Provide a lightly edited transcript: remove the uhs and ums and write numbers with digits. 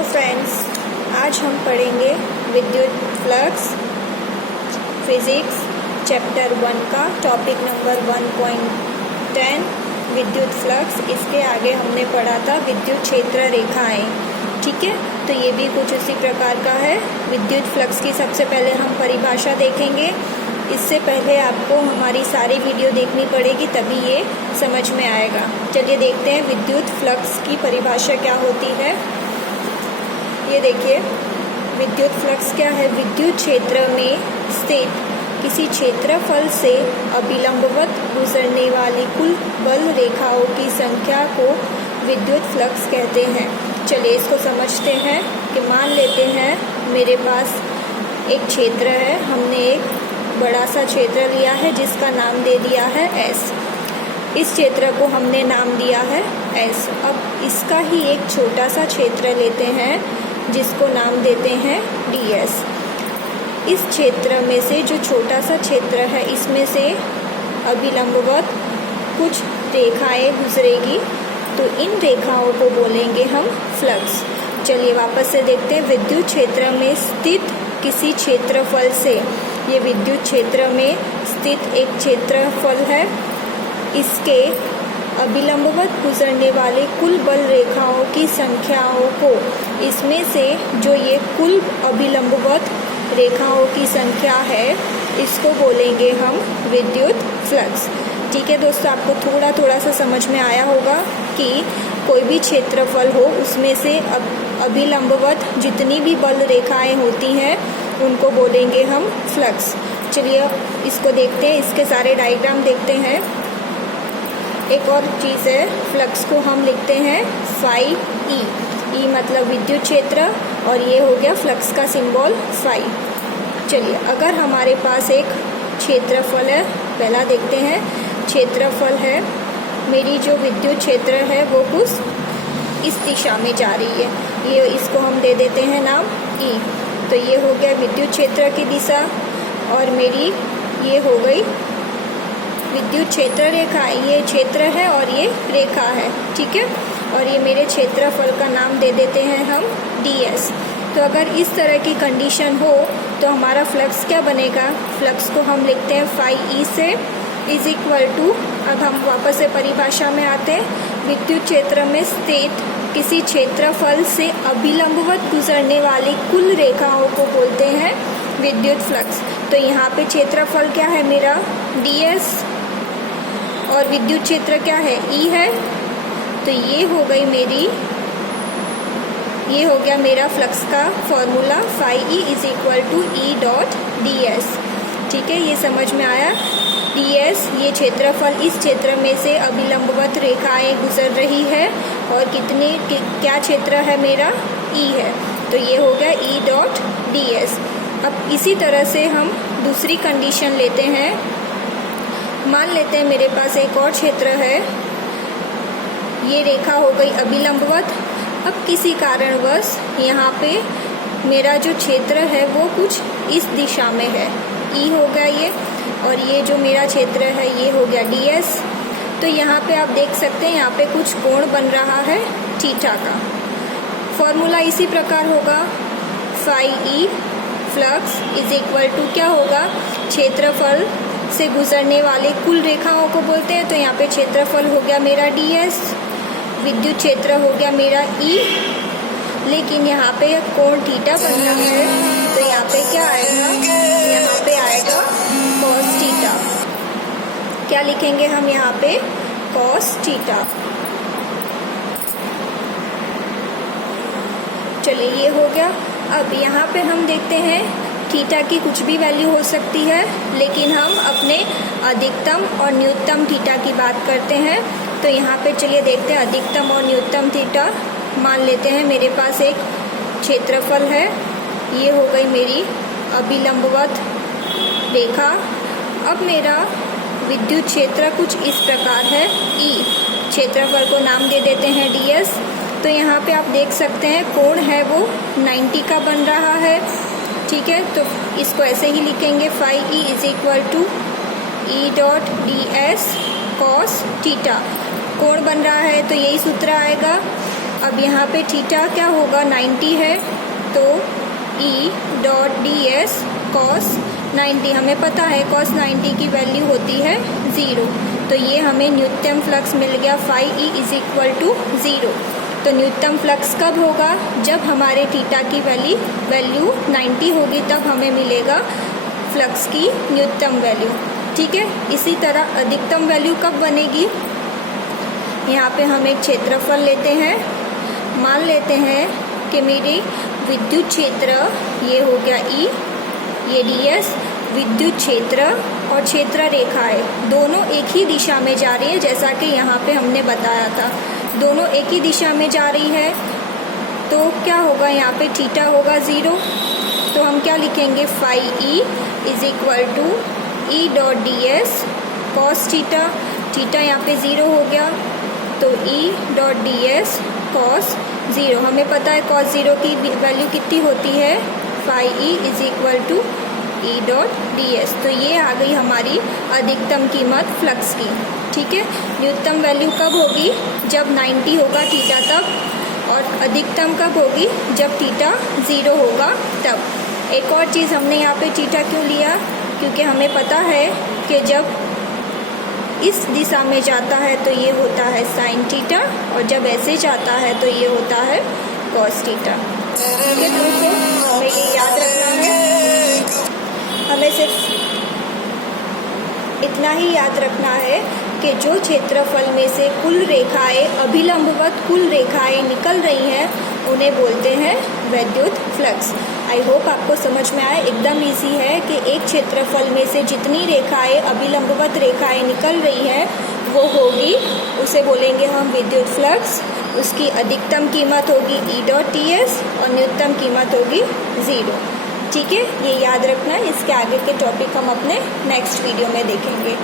Hello friends, आज हम पढ़ेंगे विद्युत फ्लक्स फिज़िक्स चैप्टर 1 का टॉपिक नंबर 1.10 विद्युत फ्लक्स। इसके आगे हमने पढ़ा था विद्युत क्षेत्र रेखाएं। ठीक है, तो ये भी कुछ उसी प्रकार का है। विद्युत फ्लक्स की सबसे पहले हम परिभाषा देखेंगे। इससे पहले आपको हमारी सारी वीडियो देखनी पड़ेगी, तभी ये समझ में आएगा। चलिए देखते हैं विद्युत फ्लक्स की परिभाषा क्या होती है। ये देखिए, विद्युत फ्लक्स क्या है। विद्युत क्षेत्र में स्थित किसी क्षेत्रफल से अभिलंबवत गुजरने वाली कुल बल रेखाओं की संख्या को विद्युत फ्लक्स कहते हैं। चलिए इसको समझते हैं कि मान लेते हैं मेरे पास एक क्षेत्र है। हमने एक बड़ा सा क्षेत्र लिया है जिसका नाम दे दिया है S। इस क्षेत्र को हमने नाम दिया है S। अब इसका ही एक छोटा सा क्षेत्र लेते हैं जिसको नाम देते हैं DS। इस क्षेत्र में से जो छोटा सा क्षेत्र है, इसमें से अभिलंबवत कुछ रेखाएं गुजरेगी, तो इन रेखाओं को बोलेंगे हम फ्लक्स। चलिए वापस से देखते हैं। विद्युत क्षेत्र में स्थित किसी क्षेत्रफल से, ये विद्युत क्षेत्र में स्थित एक क्षेत्रफल है, इसके अभिलंबवत गुजरने वाले कुल बल रेखाओं की संख्याओं को, इसमें से जो ये कुल अभिलंबवत रेखाओं की संख्या है, इसको बोलेंगे हम विद्युत फ्लक्स। ठीक है दोस्तों, आपको थोड़ा थोड़ा सा समझ में आया होगा कि कोई भी क्षेत्रफल हो, उसमें से अभिलंबवत जितनी भी बल रेखाएं होती हैं उनको बोलेंगे हम फ्लक्स। चलिए इसको देखते हैं, इसके सारे डायग्राम देखते हैं। एक और चीज़ है, फ्लक्स को हम लिखते हैं फाई ई। ई मतलब विद्युत क्षेत्र और ये हो गया फ्लक्स का सिंबल फाई। चलिए अगर हमारे पास एक क्षेत्रफल है, पहला देखते हैं। क्षेत्रफल है, मेरी जो विद्युत क्षेत्र है वो कुछ इस दिशा में जा रही है, ये इसको हम दे देते हैं नाम ई। तो ये हो गया विद्युत क्षेत्र की दिशा और मेरी ये हो गई विद्युत क्षेत्र रेखा। ये क्षेत्र है और ये रेखा है। ठीक है, और ये मेरे क्षेत्रफल का नाम दे देते हैं हम DS। तो अगर इस तरह की कंडीशन हो तो हमारा फ्लक्स क्या बनेगा। फ्लक्स को हम लिखते हैं फाई ई से इज इक्वल टू, अब हम वापस से परिभाषा में आते हैं। विद्युत क्षेत्र में स्थित किसी क्षेत्रफल से अभिलंबवत गुजरने वाली कुल रेखाओं को बोलते हैं विद्युत फ्लक्स। तो यहाँ पे क्षेत्रफल क्या है मेरा DS और विद्युत क्षेत्र क्या है E है। तो ये हो गई मेरी, ये हो गया मेरा फ्लक्स का formula phi E is equal to E dot DS। ठीक है, ये समझ में आया। DS ये क्षेत्रफल, इस क्षेत्र में से अभिलंबवत रेखाएं गुजर रही है और क्या क्षेत्र है मेरा E है। तो ये हो गया E डॉट DS। अब इसी तरह से हम दूसरी कंडीशन लेते हैं। मान लेते हैं मेरे पास एक और क्षेत्र है, ये रेखा हो गई अभिलंबवत। अब किसी कारणवश यहाँ पे मेरा जो क्षेत्र है वो कुछ इस दिशा में है, E हो गया ये, और ये जो मेरा क्षेत्र है ये हो गया DS। तो यहाँ पे आप देख सकते हैं, यहाँ पे कुछ कोण बन रहा है थीटा का। फॉर्मूला इसी प्रकार होगा, phi E flux is equal to क्या होगा, क्षेत्रफल से गुजरने वाले कुल रेखाओं को बोलते हैं। तो यहाँ पे क्षेत्रफल हो गया मेरा DS, विद्युत क्षेत्र हो गया मेरा E, लेकिन यहाँ पे कोण थीटा बन रहा है, तो यहाँ पे क्या आएगा, यहाँ पे आएगा cos थीटा। क्या लिखेंगे हम यहाँ पे, cos थीटा। चलिए ये हो गया। अब यहाँ पे हम देखते हैं थीटा की कुछ भी वैल्यू हो सकती है, लेकिन हम अपने अधिकतम और न्यूनतम थीटा की बात करते हैं। तो यहाँ पे चलिए देखते हैं अधिकतम और न्यूनतम थीटा। मान लेते हैं मेरे पास एक क्षेत्रफल है, ये हो गई मेरी अभिलंबवत रेखा। अब मेरा विद्युत क्षेत्र कुछ इस प्रकार है E। क्षेत्रफल को नाम दे देते हैं DS। तो यहाँ पे आप देख सकते हैं कोण है वो 90 का बन रहा है। ठीक है, तो इसको ऐसे ही लिखेंगे, phi E is equal to E dot DS cos theta. कोण बन रहा है तो यही सूत्र आएगा, अब यहाँ पे थीटा क्या होगा, 90 है, तो E dot D S cos 90, हमें पता है कॉस 90 की वैल्यू होती है 0, तो ये हमें न्यूनतम फ्लक्स मिल गया phi E is equal to 0। तो न्यूनतम फ्लक्स कब होगा, जब हमारे थीटा की वैल्यू 90 होगी, तब हमें मिलेगा फ्लक्स की न्यूनतम वैल्यू। ठीक है, इसी तरह अधिकतम वैल्यू कब बनेगी, यहाँ पे हम एक क्षेत्रफल लेते हैं, मान लेते हैं कि मेरी विद्युत क्षेत्र ये हो गया ई, ये डी एस, विद्युत क्षेत्र और क्षेत्र रेखाएं दोनों एक ही दिशा में जा रही है, जैसा कि यहाँ पे हमने बताया था, दोनों एक ही दिशा में जा रही है। तो क्या होगा, यहाँ पे थीटा होगा 0, तो हम क्या लिखेंगे, phi E is equal to E dot D S cos theta, theta यहाँ पे 0 हो गया, तो E dot D S cos 0, हमें पता है कॉस 0 की वैल्यू कितनी होती है, phi E is equal to E dot D S. तो ये आ गई हमारी अधिकतम कीमत फ्लक्स की। ठीक है, न्यूनतम वैल्यू कब होगी, जब 90 होगा थीटा तब, और अधिकतम कब होगी, जब थीटा 0 होगा तब। एक और चीज़, हमने यहाँ पे थीटा क्यों लिया, क्योंकि हमें पता है कि जब इस दिशा में जाता है तो ये होता है साइन थीटा, और जब ऐसे जाता है तो ये होता है कॉस थीटा। ठीक है दोस्तों, हमें ये याद रखना है, हमें सिर्फ इतना ही याद रखना है कि जो क्षेत्रफल में से कुल रेखाएं अभिलंबवत कुल रेखाएं निकल रही हैं, उन्हें बोलते हैं विद्युत फ्लक्स। आई होप आपको समझ में आए, एकदम इजी है कि एक क्षेत्रफल में से जितनी रेखाएं अभिलंबवत रेखाएं निकल रही हैं वो होगी, उसे बोलेंगे हम विद्युत फ्लक्स। उसकी अधिकतम कीमत होगी ई डॉट टी एस और न्यूनतम कीमत होगी 0। ठीक है, ये याद रखना। इसके आगे के टॉपिक हम अपने नेक्स्ट वीडियो में देखेंगे।